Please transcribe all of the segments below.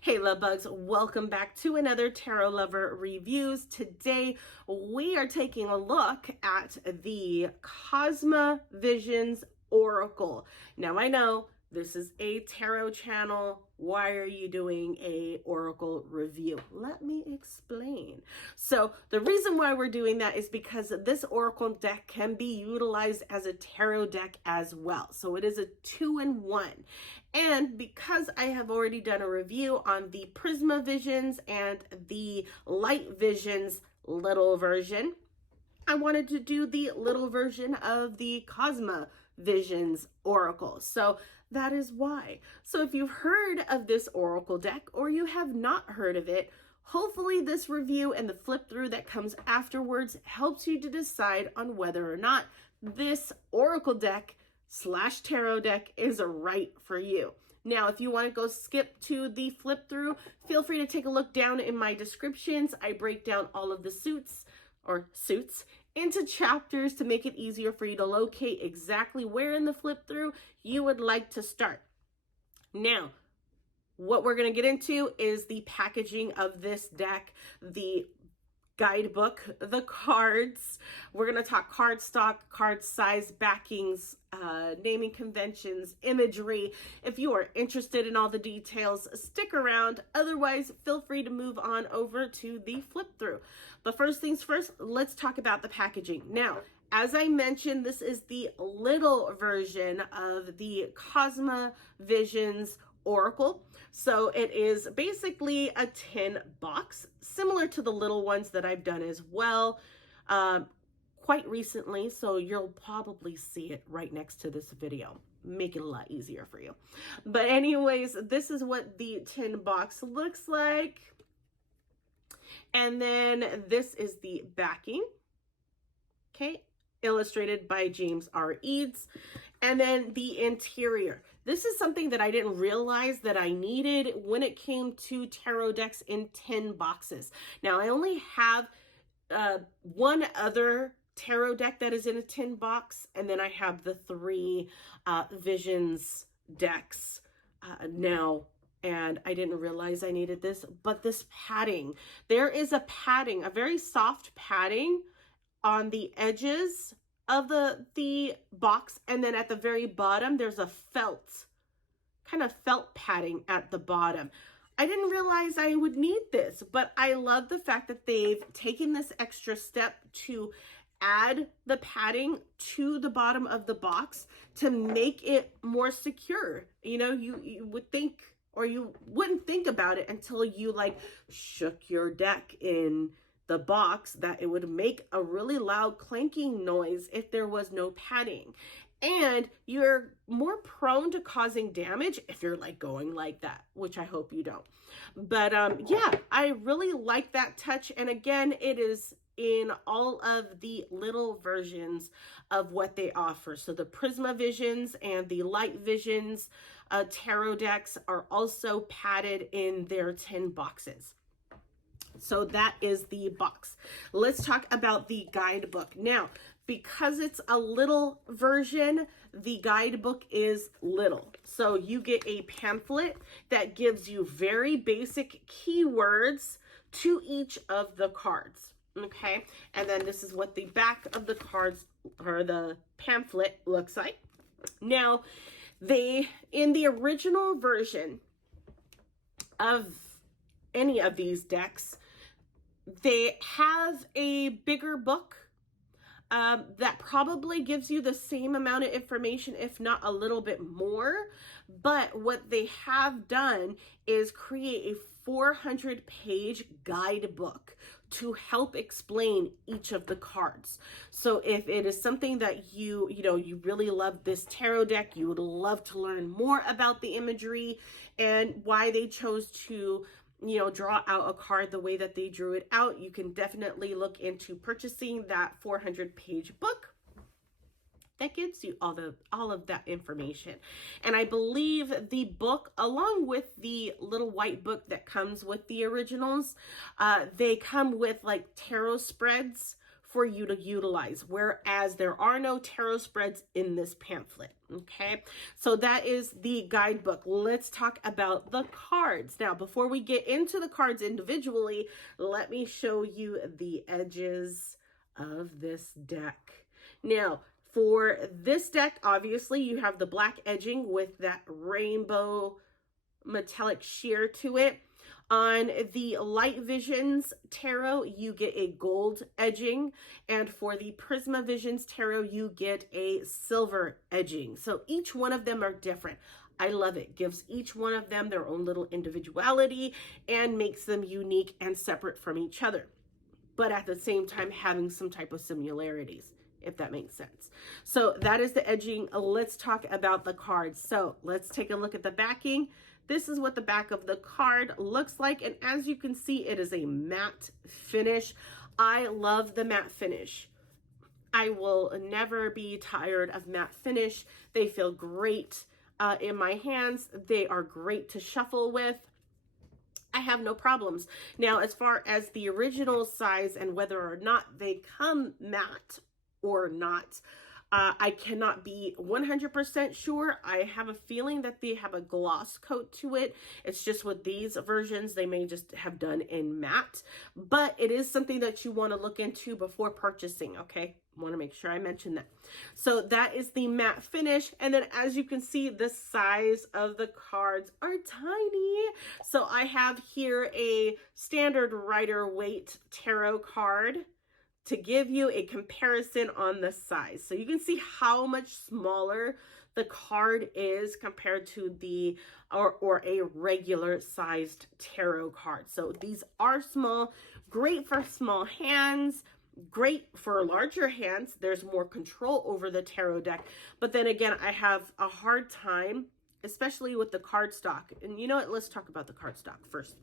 Hey love bugs, welcome back to another Tarot Lover Reviews. Today we are taking a look at the Cosma Visions Oracle. Now I know this is a tarot channel. Why are you doing a oracle review? Let me explain. So the reason why we're doing that is because this oracle deck can be utilized as a tarot deck as well. So it is a 2-in-1. And because I have already done a review on the Prisma Visions and the Light Visions little version, I wanted to do the little version of the Cosma Visions Oracle. So that is why. So if you've heard of this Oracle deck or you have not heard of it, hopefully this review and the flip through that comes afterwards helps you to decide on whether or not this Oracle deck / tarot deck is right for you. Now, if you want to go skip to the flip through, feel free to take a look down in my descriptions. I break down all of the suits into chapters to make it easier for you to locate exactly where in the flip through you would like to start. Now, what we're going to get into is the packaging of this deck, the guidebook, the cards. We're going to talk card stock, card size, backings, naming conventions, imagery. If you are interested in all the details, stick around. Otherwise, feel free to move on over to the flip through. But first things first, let's talk about the packaging. Now, as I mentioned, this is the little version of the Cosma Visions Oracle. So it is basically a tin box, similar to the little ones that I've done as well quite recently. So you'll probably see it right next to this video. Make it a lot easier for you. But anyways, this is what the tin box looks like. And then this is the backing. Okay. Illustrated by James R. Eads. And then the interior. This is something that I didn't realize that I needed when it came to tarot decks in tin boxes. Now, I only have one other tarot deck that is in a tin box, and then I have the 3 Visions decks now. And I didn't realize I needed this, but this padding. There is a padding, a very soft padding on the edges of the box, and then at the very bottom there's a felt padding at the bottom. I didn't realize I would need this, but I love the fact that they've taken this extra step to add the padding to the bottom of the box to make it more secure. You know, you would think, or you wouldn't think about it until you like shook your deck in the box, that it would make a really loud clanking noise if there was no padding. And you're more prone to causing damage if you're like going like that, which I hope you don't. But yeah, I really like that touch. And again, it is in all of the little versions of what they offer. So the Prisma Visions and the Light Visions tarot decks are also padded in their tin boxes. So that is the box. Let's talk about the guidebook. Now, because it's a little version, the guidebook is little. So you get a pamphlet that gives you very basic keywords to each of the cards. Okay. And then this is what the back of the cards or the pamphlet looks like. Now, in the original version of any of these decks, they have a bigger book that probably gives you the same amount of information, if not a little bit more. But what they have done is create a 400-page guidebook to help explain each of the cards. So if it is something that you really love this tarot deck, you would love to learn more about the imagery and why they chose to draw out a card the way that they drew it out, you can definitely look into purchasing that 400-page book that gives you all of that information. And I believe the book, along with the little white book that comes with the originals, they come with like tarot spreads for you to utilize, whereas there are no tarot spreads in this pamphlet. Okay, so that is the guidebook. Let's talk about the cards. Now, before we get into the cards individually, let me show you the edges of this deck. Now, for this deck, obviously, you have the black edging with that rainbow metallic sheer to it. On the Light Visions Tarot, you get a gold edging, and for the Prisma Visions Tarot, you get a silver edging. So each one of them are different. I love it. Gives each one of them their own little individuality and makes them unique and separate from each other, but at the same time having some type of similarities, if that makes sense. So that is the edging. Let's talk about the cards. So let's take a look at the backing. This is what the back of the card looks like. And as you can see, it is a matte finish. I love the matte finish. I will never be tired of matte finish. They feel great in my hands. They are great to shuffle with. I have no problems. Now, as far as the original size and whether or not they come matte or not, I cannot be 100% sure. I have a feeling that they have a gloss coat to it. It's just with these versions, they may just have done in matte, but it is something that you want to look into before purchasing, okay? Want to make sure I mention that. So that is the matte finish. And then as you can see, the size of the cards are tiny. So I have here a standard Rider-Waite tarot card to give you a comparison on the size. So you can see how much smaller the card is compared to the or a regular sized tarot card. So these are small, great for small hands, great for larger hands. There's more control over the tarot deck. But then again, I have a hard time, especially with the cardstock. And you know what? Let's talk about the cardstock first.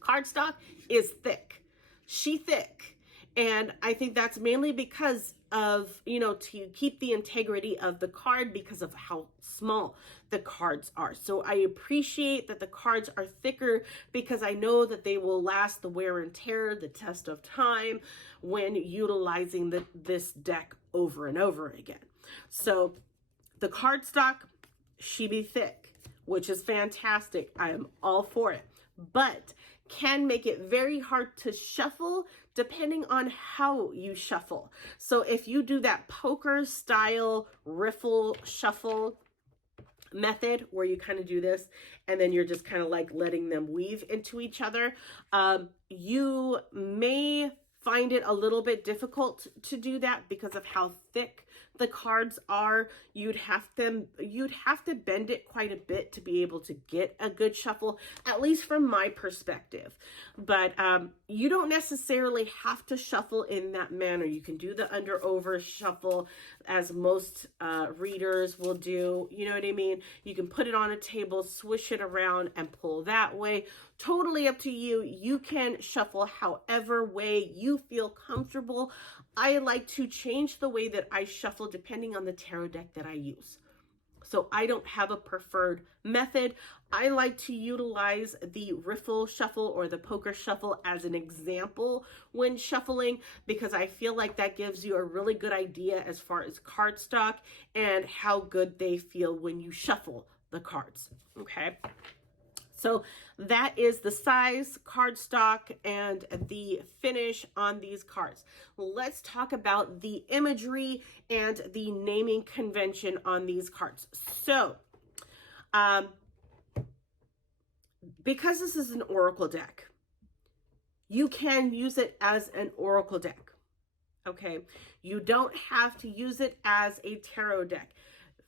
Cardstock is thick. She thick. And I think that's mainly because of, to keep the integrity of the card because of how small the cards are. So I appreciate that the cards are thicker because I know that they will last the wear and tear, the test of time when utilizing this deck over and over again. So the cardstock, she be thick, which is fantastic. I am all for it. But can make it very hard to shuffle depending on how you shuffle. So if you do that poker style riffle shuffle method where you kind of do this and then you're just kind of like letting them weave into each other, you may find it a little bit difficult to do that because of how thick the cards are. You'd have to bend it quite a bit to be able to get a good shuffle, at least from my perspective. But you don't necessarily have to shuffle in that manner. You can do the under over shuffle as most readers will do. You know what I mean? You can put it on a table, swish it around and pull that way. Totally up to you. You can shuffle however way you feel comfortable. I like to change the way that I shuffle depending on the tarot deck that I use. So I don't have a preferred method. I like to utilize the riffle shuffle or the poker shuffle as an example when shuffling because I feel like that gives you a really good idea as far as cardstock and how good they feel when you shuffle the cards. Okay. So that is the size, cardstock, and the finish on these cards. Let's talk about the imagery and the naming convention on these cards. So, because this is an oracle deck, you can use it as an oracle deck, okay? You don't have to use it as a tarot deck.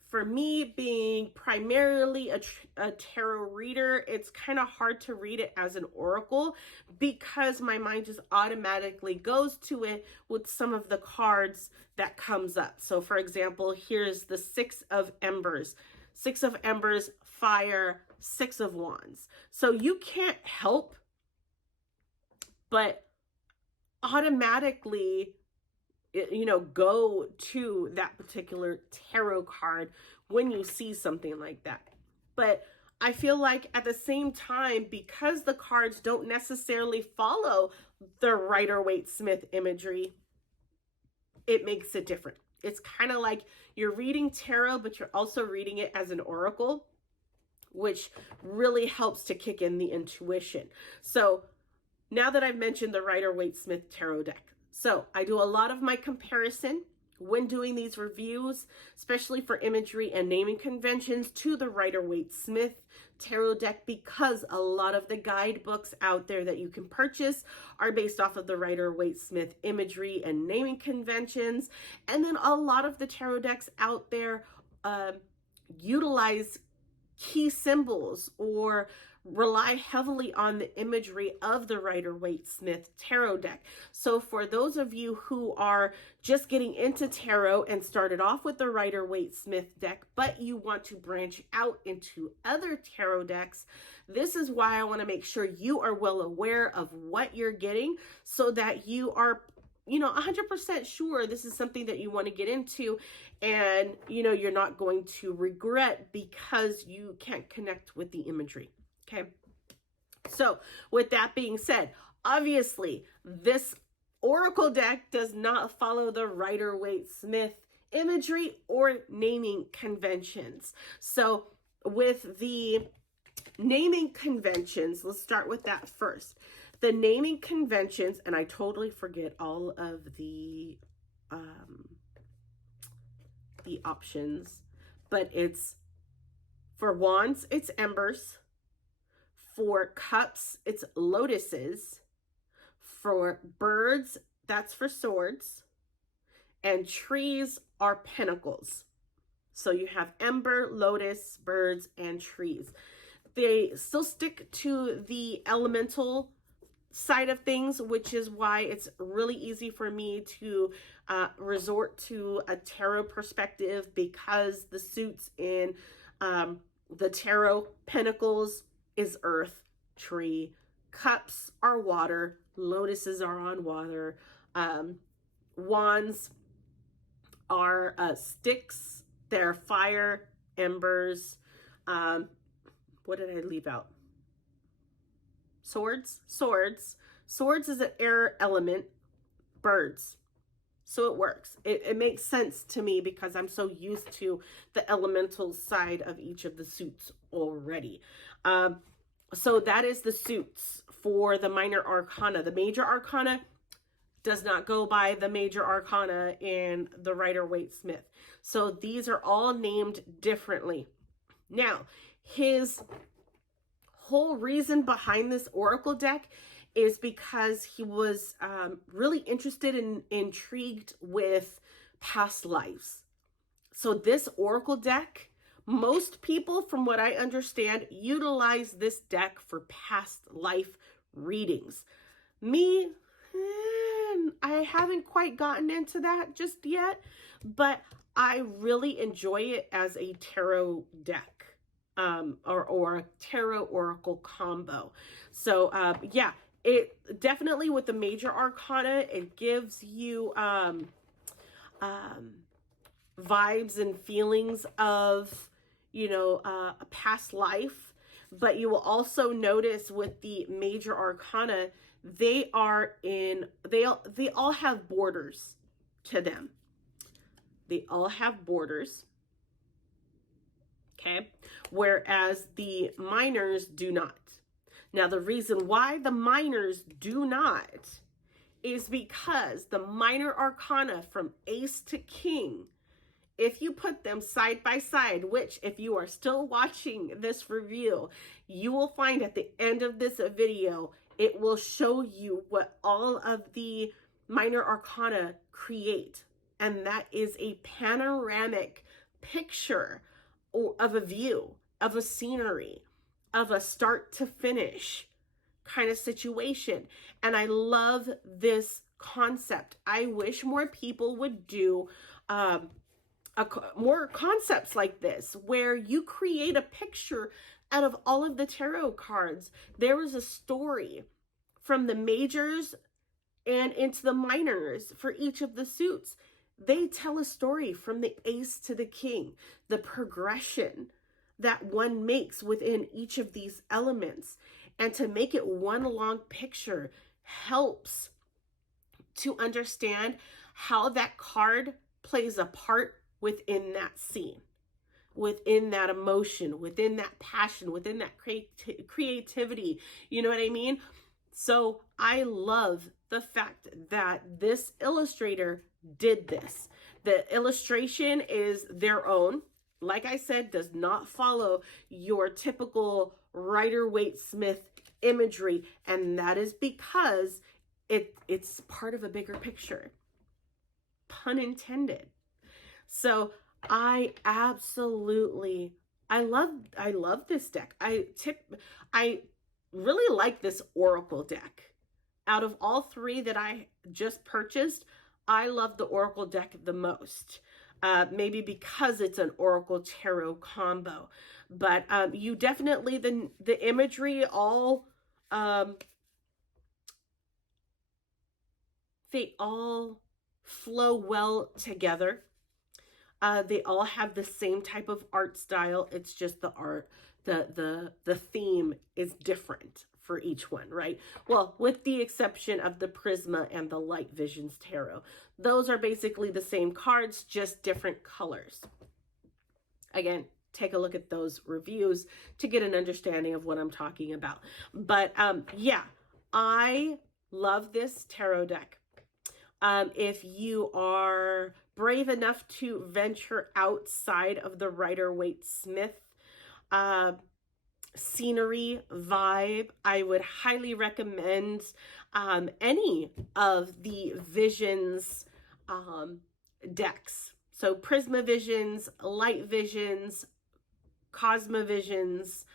For me, being primarily a tarot reader, it's kind of hard to read it as an oracle because my mind just automatically goes to it with some of the cards that comes up. So for example, here's the Six of Embers. Six of Embers, fire, Six of Wands. So you can't help but automatically go to that particular tarot card when you see something like that. But I feel like at the same time, because the cards don't necessarily follow the Rider-Waite Smith imagery, it makes it different. It's kind of like you're reading tarot, but you're also reading it as an oracle, which really helps to kick in the intuition. So now that I've mentioned the Rider-Waite-Smith tarot deck, so I do a lot of my comparison when doing these reviews, especially for imagery and naming conventions, to the Rider-Waite-Smith tarot deck, because a lot of the guidebooks out there that you can purchase are based off of the Rider-Waite-Smith imagery and naming conventions. And then a lot of the tarot decks out there utilize key symbols or rely heavily on the imagery of the Rider-Waite-Smith tarot deck. So for those of you who are just getting into tarot and started off with the Rider-Waite-Smith deck, but you want to branch out into other tarot decks, this is why I want to make sure you are well aware of what you're getting, so that you are 100% sure this is something that you want to get into, and you're not going to regret because you can't connect with the imagery. Okay, so with that being said, obviously this oracle deck does not follow the Rider-Waite-Smith imagery or naming conventions. So with the naming conventions, let's start with that first. The naming conventions, and I totally forget all of the options, but it's for wands, it's embers. For cups, it's lotuses. For birds, that's for swords. And trees are pentacles. So you have ember, lotus, birds, and trees. They still stick to the elemental side of things, which is why it's really easy for me to resort to a tarot perspective, because the suits in the tarot, pentacles is earth, tree, cups are water, lotuses are on water, wands are sticks, they're fire, embers, what did I leave out? Swords is an air element, birds. So it works. It makes sense to me because I'm so used to the elemental side of each of the suits already. So that is the suits for the minor arcana. The major arcana does not go by the major arcana in the Rider-Waite-Smith. So these are all named differently. Now, his whole reason behind this oracle deck is because he was really interested and intrigued with past lives. So this oracle deck, most people, from what I understand, utilize this deck for past life readings. Me, I haven't quite gotten into that just yet, but I really enjoy it as a tarot deck, or a tarot oracle combo. So yeah, it definitely, with the major arcana, it gives you vibes and feelings of a past life. But you will also notice with the major arcana, they all have borders to them. They all have borders. Okay, whereas the minors do not. Now, the reason why the minors do not is because the minor arcana from ace to king, if you put them side by side, which if you are still watching this review, you will find at the end of this video, it will show you what all of the minor arcana create. And that is a panoramic picture of a view, of a scenery, of a start to finish kind of situation. And I love this concept. I wish more people would do more concepts like this, where you create a picture out of all of the tarot cards. There is a story from the majors and into the minors for each of the suits. They tell a story from the ace to the king, the progression that one makes within each of these elements. And to make it one long picture helps to understand how that card plays a part within that scene, within that emotion, within that passion, within that creativity. You know what I mean? So I love the fact that this illustrator did this. The illustration is their own. Like I said, does not follow your typical Rider-Waite-Smith imagery. And that is because it's part of a bigger picture. Pun intended. So I love this deck. I really like this Oracle deck. Out of all three that I just purchased, I love the Oracle deck the most. Maybe because it's an Oracle Tarot combo. But you definitely, the imagery all, they all flow well together. They all have the same type of art style. It's just the art, the theme is different for each one, right? Well, with the exception of the Prisma and the Light Visions Tarot. Those are basically the same cards, just different colors. Again, take a look at those reviews to get an understanding of what I'm talking about. But yeah, I love this tarot deck. If you are brave enough to venture outside of the Rider-Waite-Smith scenery vibe, I would highly recommend any of the Visions decks. So Prisma Visions, Light Visions, Cosma Visions.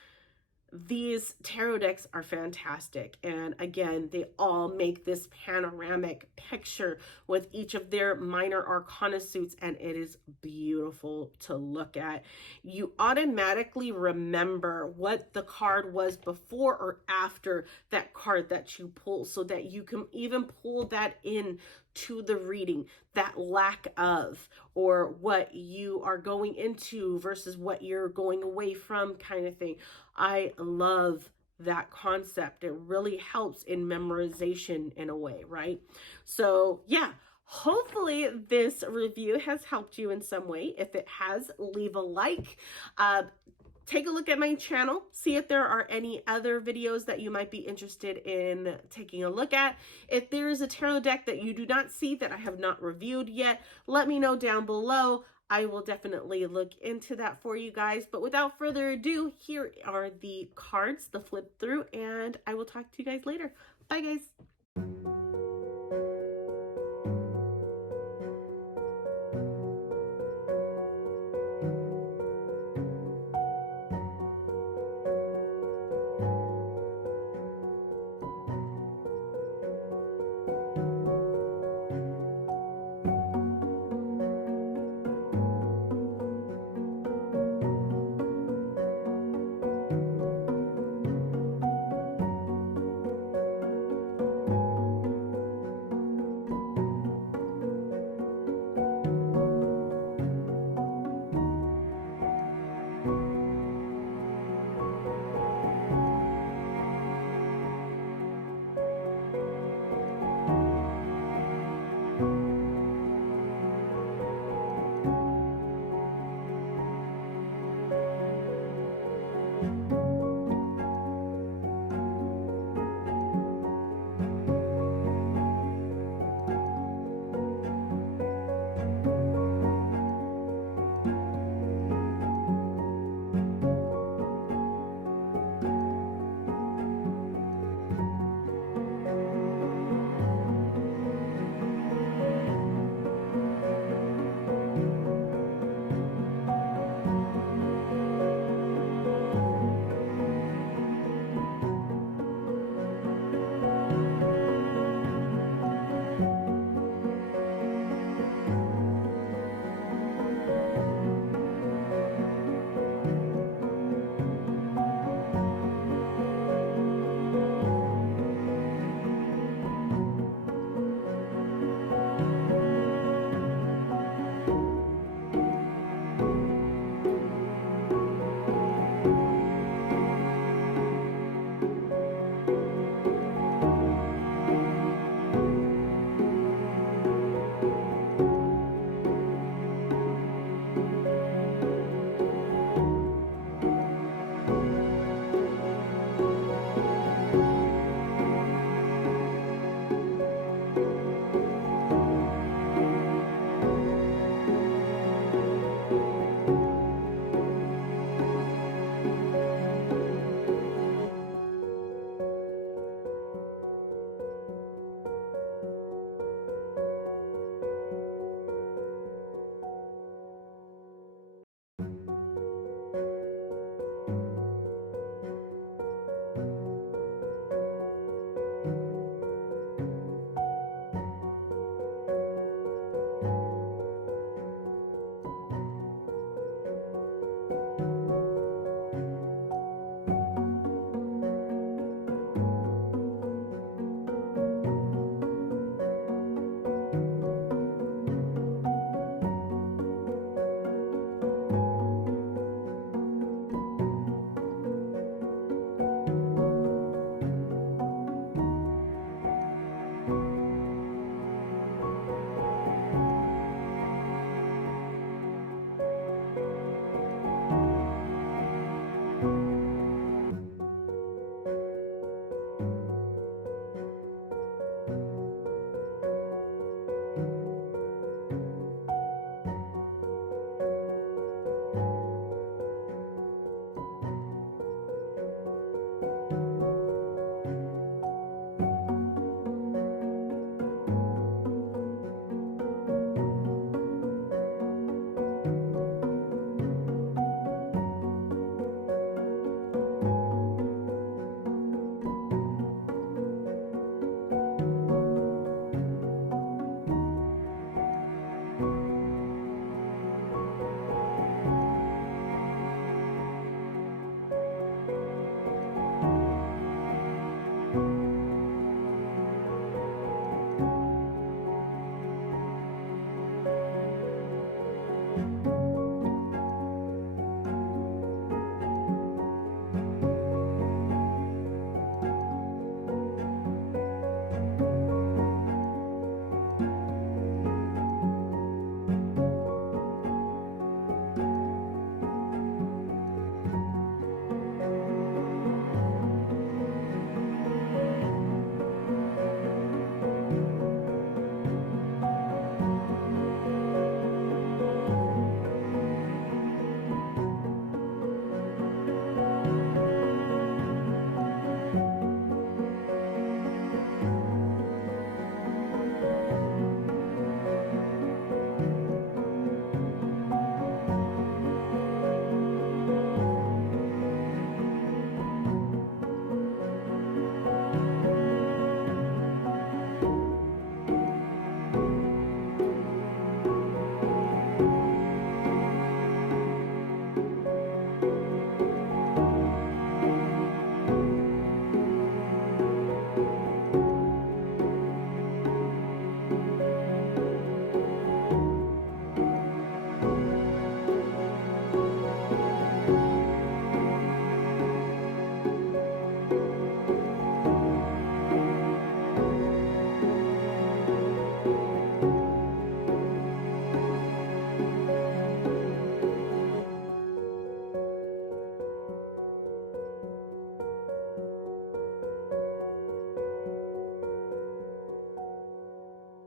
These tarot decks are fantastic. And again, they all make this panoramic picture with each of their minor arcana suits, and it is beautiful to look at. You automatically remember what the card was before or after that card that you pull, so that you can even pull that in to the reading, that lack of, or what you are going into versus what you're going away from kind of thing. I love that concept. It really helps in memorization in a way, right? So yeah, hopefully this review has helped you in some way. If it has, leave a like. Take a look at my channel, see if there are any other videos that you might be interested in taking a look at. If there is a tarot deck that you do not see that I have not reviewed yet, let me know down below. I will definitely look into that for you guys. But without further ado, here are the cards, the flip through, and I will talk to you guys later. Bye, guys.